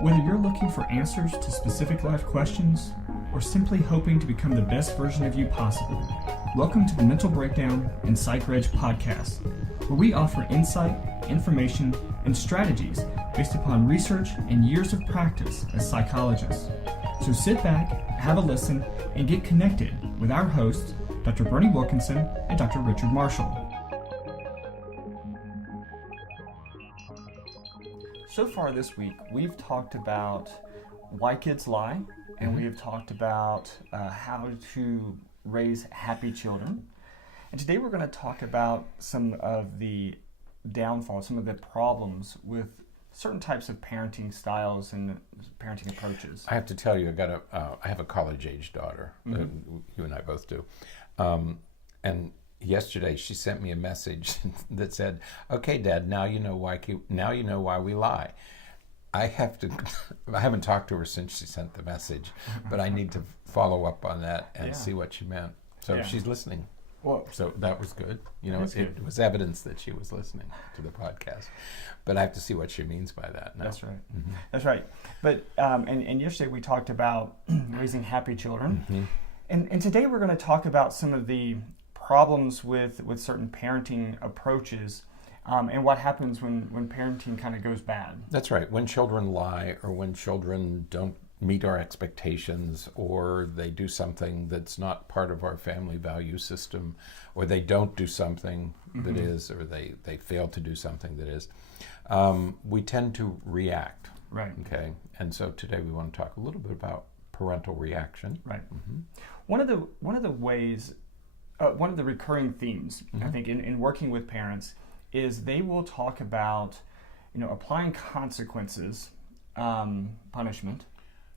Whether you're looking for answers to specific life questions or simply hoping to become the best version of you possible, welcome to the Mental Breakdown and Psychreg podcast, where we offer insight, information, and strategies based upon research and years of practice as psychologists. So sit back, have a listen, and get connected with our hosts, Dr. Berney Wilkinson and Dr. Richard Marshall. So far this week, we've talked about why kids lie, and we have talked about how to raise happy children. And today we're going to talk about some of the downfalls, some of the problems with certain types of parenting styles and parenting approaches. I have to tell you, I have a college-age daughter. You and I both do. And yesterday she sent me a message that said, "Okay, Dad, now you know why we lie." I haven't talked to her since she sent the message, but I need to follow up on that and see what she meant. So she's listening. Well, so that was good. It was evidence that she was listening to the podcast. But I have to see what she means by that now. That's right. Mm-hmm. That's right. But and yesterday we talked about raising happy children. Mm-hmm. And today we're going to talk about some of the problems with certain parenting approaches and what happens when parenting kind of goes bad. That's right. When children lie or when children don't meet our expectations, or they do something that's not part of our family value system, or they don't do something that is, or they fail to do something that is, we tend to react. Right. Okay. And so today we want to talk a little bit about parental reaction. Right. Mm-hmm. One of the ways, one of the recurring themes, I think, in working with parents is they will talk about, applying consequences, punishment.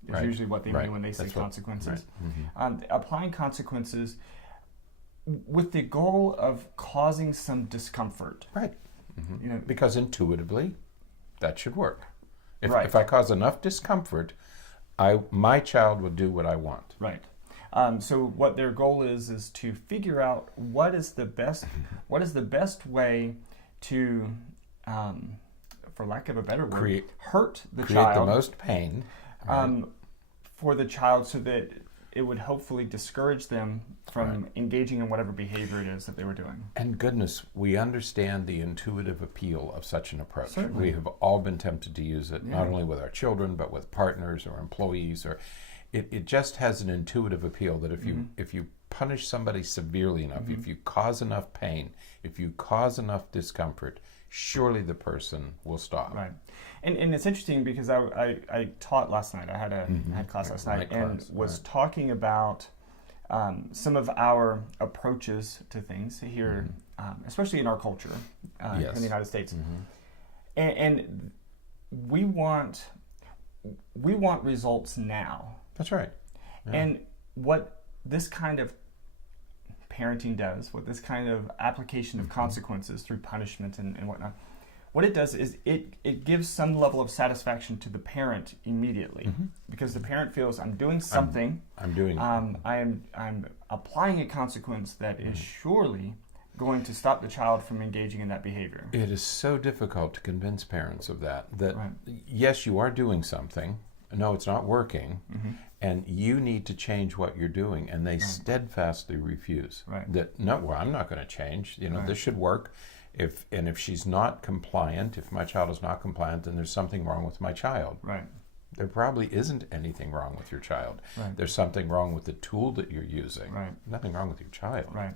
Is usually what they mean when they say consequences. Applying consequences with the goal of causing some discomfort. Right. Mm-hmm. Because intuitively, that should work. If I cause enough discomfort, my child will do what I want. Right. So what their goal is to figure out what is the best way to, for lack of a better word, hurt the child. Create the most pain. For the child, so that it would hopefully discourage them from engaging in whatever behavior it is that they were doing. And goodness, we understand the intuitive appeal of such an approach. Certainly. We have all been tempted to use it, not only with our children, but with partners or employees. Or it just has an intuitive appeal that if you punish somebody severely enough, if you cause enough pain, if you cause enough discomfort, surely the person will stop. Right. And it's interesting because I taught last night. I had class last night and was talking about some of our approaches to things here, especially in our culture in the United States. And we want results now. That's right. Yeah. And what this kind of parenting does, what this kind of application of consequences through punishment and whatnot, what it does is it gives some level of satisfaction to the parent immediately, because the parent feels, I'm doing something. I'm applying a consequence that is surely going to stop the child from engaging in that behavior. It is so difficult to convince parents of that yes, you are doing something. No, it's not working, and you need to change what you're doing, and they steadfastly refuse. That I'm not going to change. This should work. If she's not compliant, if my child is not compliant, then there's something wrong with my child. Right. There probably isn't anything wrong with your child. Right. There's something wrong with the tool that you're using. Right. Nothing wrong with your child. Right.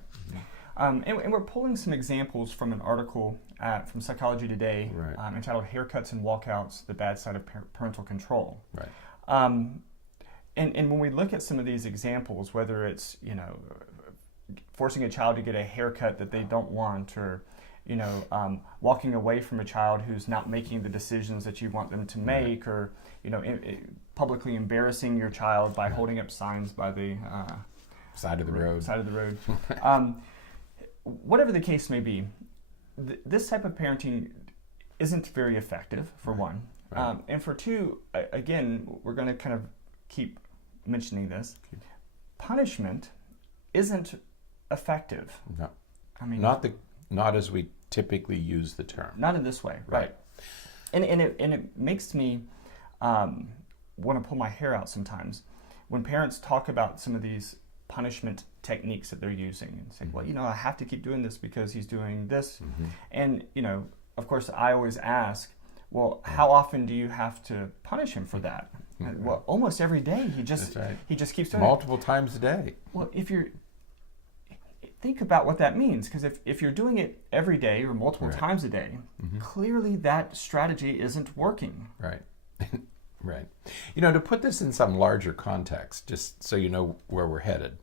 And we're pulling some examples from an article from Psychology Today entitled "Haircuts and Walkouts: The Bad Side of Parental Control." Right. And when we look at some of these examples, whether it's forcing a child to get a haircut that they don't want, or walking away from a child who's not making the decisions that you want them to make, or publicly embarrassing your child by holding up signs by the side of the road. Whatever the case may be, this type of parenting isn't very effective, for one. And for two, again, we're going to kind of keep mentioning this. Punishment isn't effective. No. I mean, not as we typically use the term. Not in this way, right? And it makes me want to pull my hair out sometimes when parents talk about some of these punishment techniques that they're using and say, well, I have to keep doing this because he's doing this. And, of course, I always ask, well, how often do you have to punish him for that? Well, almost every day. He just keeps doing multiple times a day. Well, think about what that means, because if you're doing it every day or multiple times a day, clearly that strategy isn't working. Right. Right. To put this in some larger context, just so you know where we're headed,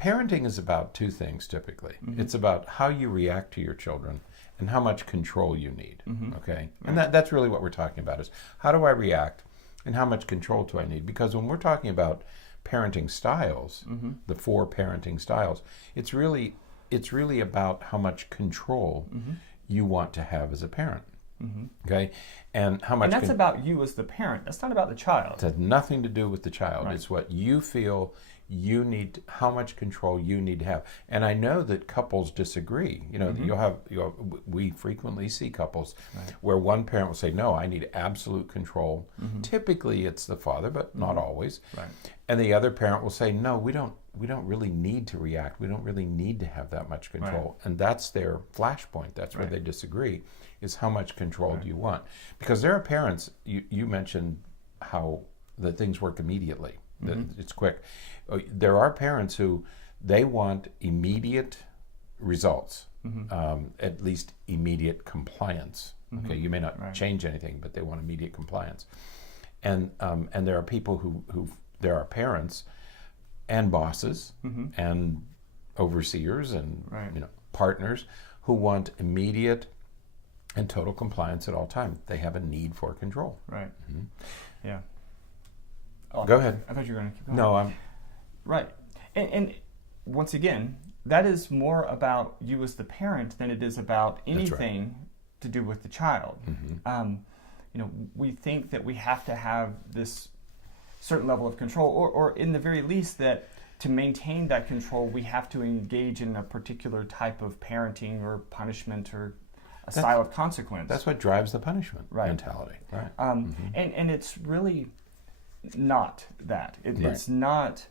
parenting is about two things typically. It's about how you react to your children and how much control you need, okay? And that's really what we're talking about, is how do I react and how much control do I need? Because when we're talking about parenting styles, the 4 parenting styles, it's really about how much control you want to have as a parent. Okay, and how much? And that's about you as the parent. That's not about the child. It has nothing to do with the child. Right. It's what you feel you need, how much control you need to have. And I know that couples disagree. We frequently see couples where one parent will say, "No, I need absolute control." Typically, it's the father, but not always. Right. And the other parent will say, "No, we don't really need to react. We don't really need to have that much control." And that's their flashpoint. That's where they disagree. Is how much control do you want? Because there are parents, you mentioned how the things work immediately, that it's quick. There are parents who, they want immediate results, at least immediate compliance. Okay, you may not change anything, but they want immediate compliance. And there are people who there are parents and bosses and overseers and partners who want immediate and total compliance at all times. They have a need for control. Right. Yeah. Oh, Go ahead. I thought you were going to keep going. No, I'm... Right. And once again, that is more about you as the parent than it is about anything to do with the child. We think that we have to have this certain level of control, or in the very least that to maintain that control, we have to engage in a particular type of parenting or punishment or a style of consequence. That's what drives the punishment mentality. Right. And it's really not that. It's not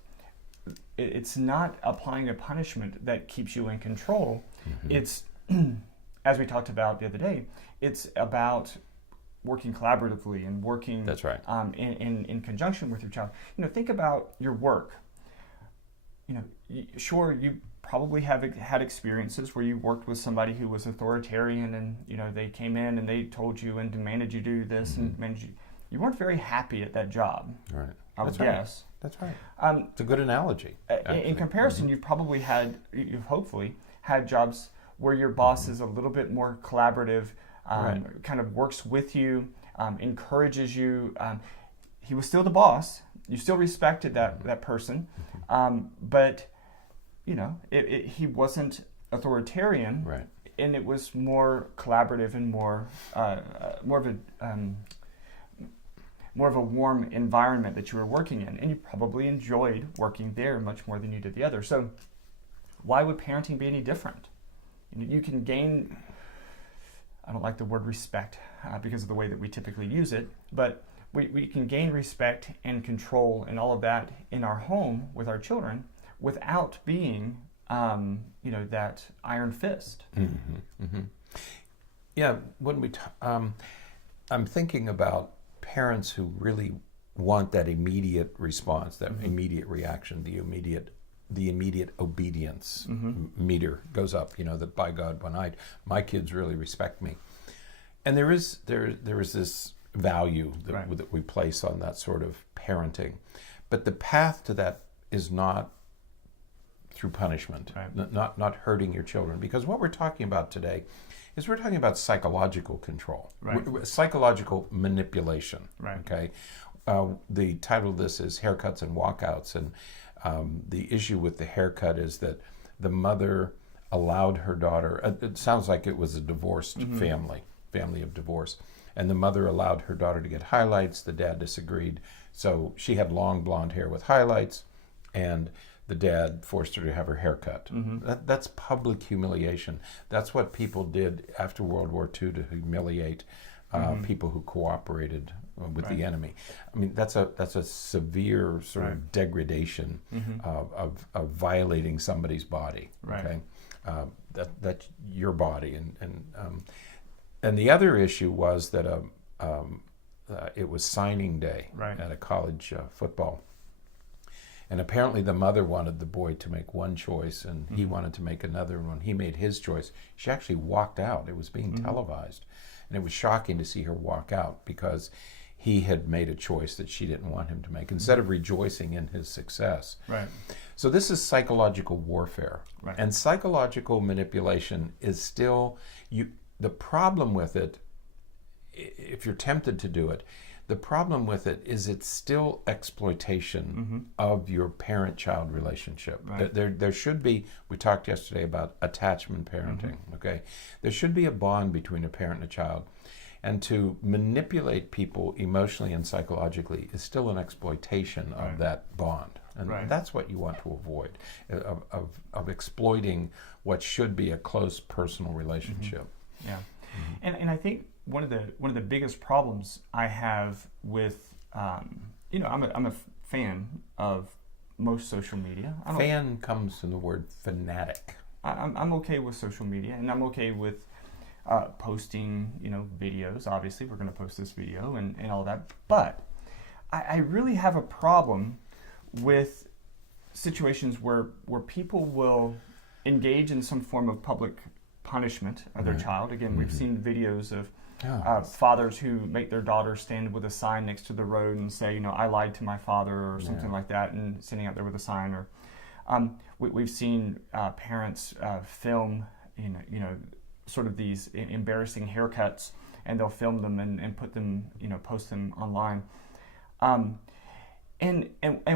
applying a punishment that keeps you in control. It's, as we talked about the other day, it's about working collaboratively and working in conjunction with your child. Think about your work. Sure, you probably have had experiences where you worked with somebody who was authoritarian, and they came in and they told you and demanded you do this and demanded you weren't very happy at that job. Right. I would guess. That's right. It's a good analogy. In comparison, you've hopefully had jobs where your boss is a little bit more collaborative, kind of works with you, encourages you. He was still the boss. You still respected that person, but he wasn't authoritarian, and it was more collaborative and more of a warm environment that you were working in, and you probably enjoyed working there much more than you did the other. So, why would parenting be any different? You can gain. I don't like the word respect because of the way that we typically use it, but we can gain respect and control and all of that in our home with our children without being, that iron fist. Yeah, when I'm thinking about parents who really want that immediate response, that immediate reaction, the immediate obedience meter goes up. That by God, when my kids really respect me, and there is this value that we place on that sort of parenting, but the path to that is not through punishment, not hurting your children, because what we're talking about today is we're talking about psychological control, psychological manipulation. Okay, the title of this is Haircuts and Walkouts, and the issue with the haircut is that the mother allowed her daughter. It sounds like it was a divorced family of divorce. And the mother allowed her daughter to get highlights. The dad disagreed. So she had long blonde hair with highlights, and the dad forced her to have her hair cut. That's public humiliation. That's what people did after World War II to humiliate people who cooperated with Right. the enemy. I mean, that's a severe sort Right. of degradation Mm-hmm. of violating somebody's body. Right. Okay, that's your body, and the other issue was that it was signing day Right. at a college football. And apparently the mother wanted the boy to make one choice and he wanted to make another. And when he made his choice, she actually walked out. It was being televised. And it was shocking to see her walk out because he had made a choice that she didn't want him to make, instead of rejoicing in his success. Right. So this is psychological warfare. Right. And psychological manipulation is still, the problem with it, if you're tempted to do it, the problem with it is it's still exploitation of your parent-child relationship. Right. There should be, we talked yesterday about attachment parenting, okay? There should be a bond between a parent and a child. And to manipulate people emotionally and psychologically is still an exploitation of Right. that bond. And Right. that's what you want to avoid, of exploiting what should be a close personal relationship. Yeah. And I think one of the biggest problems I have with I'm a fan of most social media. Fan comes from the word fanatic. I'm okay with social media, and I'm okay with posting videos. Obviously, we're going to post this video and all that. But I really have a problem with situations where people will engage in some form of public punishment of their child. Again, we've seen videos of fathers who make their daughters stand with a sign next to the road and say, I lied to my father or something like that, and sitting out there with a sign. Or we've seen parents film, sort of these embarrassing haircuts, and they'll film them and put them, post them online. And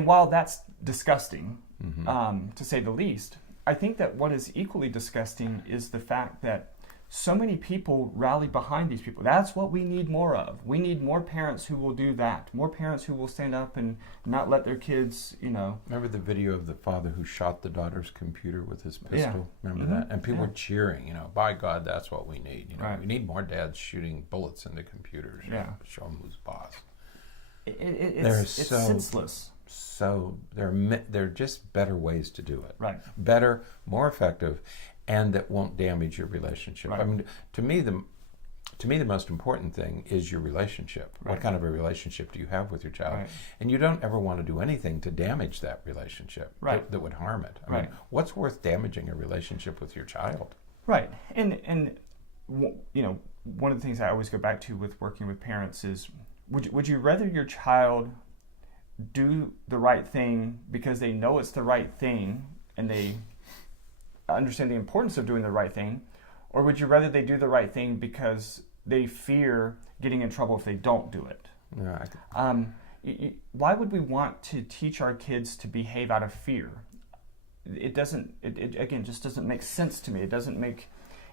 while that's disgusting, to say the least, I think that what is equally disgusting is the fact that so many people rally behind these people. That's what we need more of. We need more parents who will do that. More parents who will stand up and not let their kids, Remember the video of the father who shot the daughter's computer with his pistol? Yeah. Remember that? And people were cheering, by God, that's what we need. Right. We need more dads shooting bullets into computers. Yeah. Show them who's boss. It's senseless. So there are just better ways to do it. Right. Better, more effective, and that won't damage your relationship. Right. I mean, to me, the most important thing is your relationship. Right. What kind of a relationship do you have with your child? Right. And you don't ever want to do anything to damage that relationship. Right. That would harm it. I Right. mean, what's worth damaging a relationship with your child? Right. And one of the things I always go back to with working with parents is, would you rather your child do the right thing because they know it's the right thing and they understand the importance of doing the right thing, or would you rather they do the right thing because they fear getting in trouble if they don't do it? Yeah, why would we want to teach our kids to behave out of fear? It again just doesn't make sense to me. It doesn't make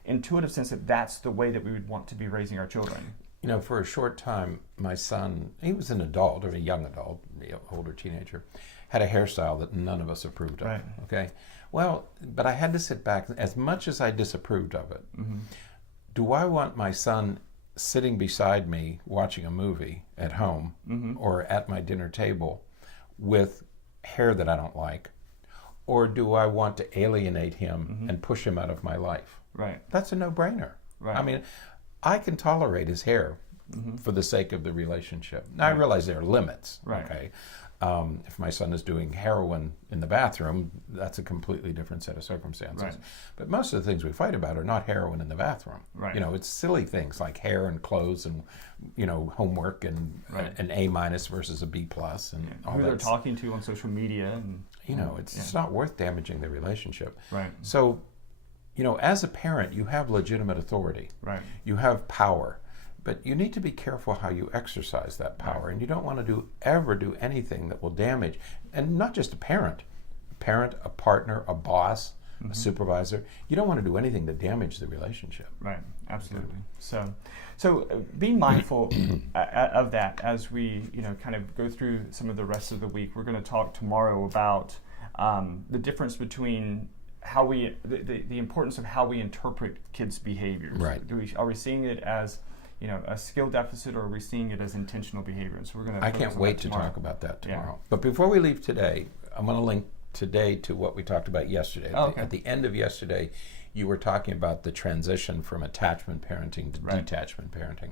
intuitive sense that that's the way that we would want to be raising our children. For a short time, my son, he was an adult, or a young adult, older teenager, had a hairstyle that none of us approved of. Right. Okay? Well, but I had to sit back, as much as I disapproved of it, do I want my son sitting beside me watching a movie at home or at my dinner table with hair that I don't like? Or do I want to alienate him and push him out of my life? Right. That's a no-brainer. Right. I mean, I can tolerate his hair for the sake of the relationship. Now, I realize there are limits. Right. Okay. If my son is doing heroin in the bathroom, that's a completely different set of circumstances. Right. But most of the things we fight about are not heroin in the bathroom. Right. It's silly things like hair and clothes and homework and an A- versus a B+ and all who that. they're talking to on social media, and it's not worth damaging the relationship. Right. So, as a parent, you have legitimate authority. Right. You have power. But you need to be careful how you exercise that power, and you don't want to ever do anything that will damage, and not just a parent, a partner, a boss, a supervisor. You don't want to do anything to damage the relationship. Right, absolutely. So be mindful of that as we kind of go through some of the rest of the week. We're going to talk tomorrow about the difference between how the importance of how we interpret kids' behaviors. Right. Are we seeing it as a skill deficit, or are we seeing it as intentional behavior? And so we're going to. I can't wait to talk about that tomorrow. Yeah. But before we leave today, I'm going to link today to what we talked about yesterday. At the end of yesterday, you were talking about the transition from attachment parenting to detachment parenting.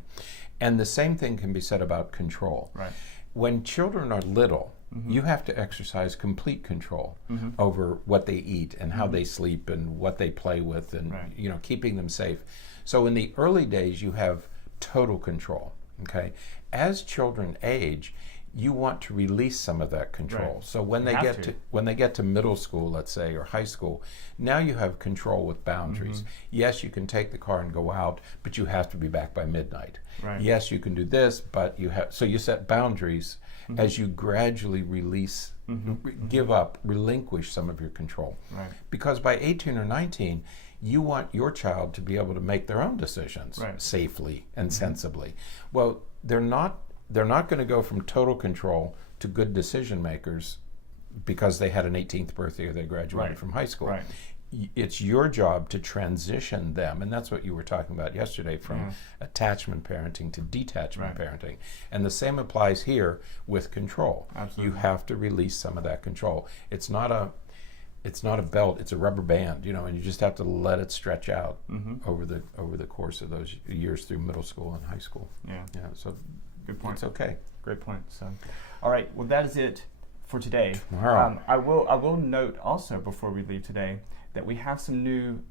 And the same thing can be said about control. Right. When children are little, you have to exercise complete control over what they eat and how they sleep and what they play with, and keeping them safe. So in the early days, you have total control. Okay, as children age, you want to release some of that control. Right. So when they get to middle school, let's say, or high school, now you have control with boundaries. Yes, you can take the car and go out, but you have to be back by midnight. Right. Yes, you can do this, but you set boundaries as you gradually release, give up, relinquish some of your control. Right. Because by 18 or 19, you want your child to be able to make their own decisions safely and sensibly. Well, they're not going to go from total control to good decision makers because they had an 18th birthday or they graduated from high school. Right. It's your job to transition them, and that's what you were talking about yesterday, from attachment parenting to detachment parenting. And the same applies here with control. Absolutely. You have to release some of that control. It's not a belt, it's a rubber band, and you just have to let it stretch out over the course of those years through middle school and high school. Yeah. So good point. It's okay. Great point. So, all right. Well, that is it for today. Tomorrow. I will note also before we leave today that we have some new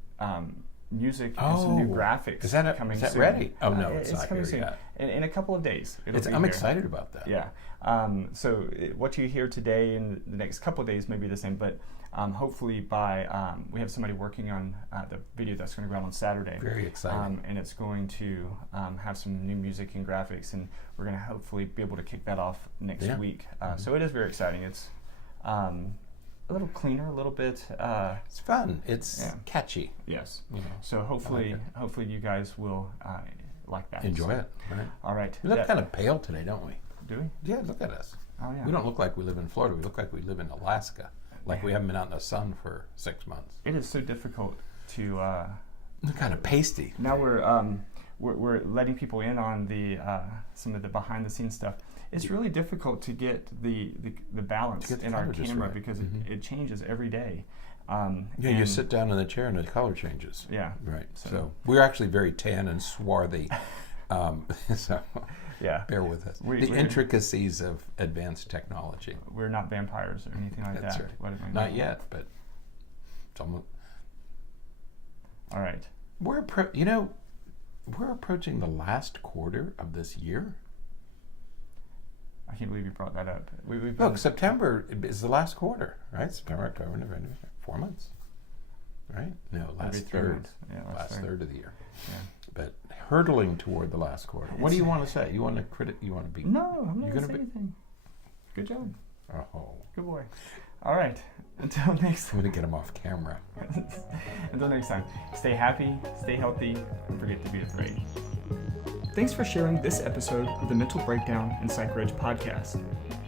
music and some new graphics coming soon. Is that ready? Oh no, it's not coming here soon. yet. In a couple of days. I'm excited about that. Yeah. So what you hear today and the next couple of days may be the same, but hopefully we have somebody working on the video that's going to go out on Saturday. Very exciting. And it's going to have some new music and graphics, and we're going to hopefully be able to kick that off next week. So it is very exciting. It's a little cleaner, a little bit. It's fun. It's catchy. Yes. So hopefully you guys will like that. Enjoy it. Right. All right. We look kind of pale today, don't we? Do we? Yeah, look at us. Oh, yeah. We don't look like we live in Florida. We look like we live in Alaska. Like we haven't been out in the sun for 6 months. It is so difficult to. They're kind of pasty. Now we're letting people in on the some of the behind the scenes stuff. It's really difficult to get the balance in our camera because it changes every day. You sit down in the chair and the color changes. Yeah. Right. So we're actually very tan and swarthy. So bear with us. The intricacies of advanced technology. We're not vampires or anything like That's that. Right. Not yet, but it's almost. All right. We're approaching the last quarter of this year. I can't believe you brought that up. Look, September is the last quarter, right? September, October, November, 4 months, right? No, last third. Yeah, last third of the year. Yeah. But hurtling toward the last quarter. What do you want to say? You want to critic? You want to be? No, I'm not going to say anything. Good job. Oh. Good boy. All right. Until next time. I'm going to get him off camera. Until next time, stay happy, stay healthy, and don't forget to be afraid. Thanks for sharing this episode of the Mental Breakdown and Psychreg podcast.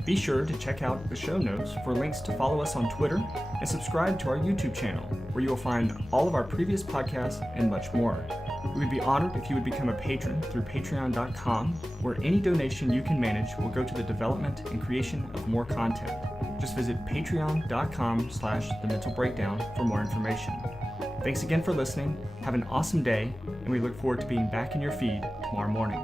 Be sure to check out the show notes for links to follow us on Twitter and subscribe to our YouTube channel, where you will find all of our previous podcasts and much more. We would be honored if you would become a patron through patreon.com, where any donation you can manage will go to the development and creation of more content. Just visit patreon.com/thementalbreakdown for more information. Thanks again for listening. Have an awesome day, and we look forward to being back in your feed tomorrow morning.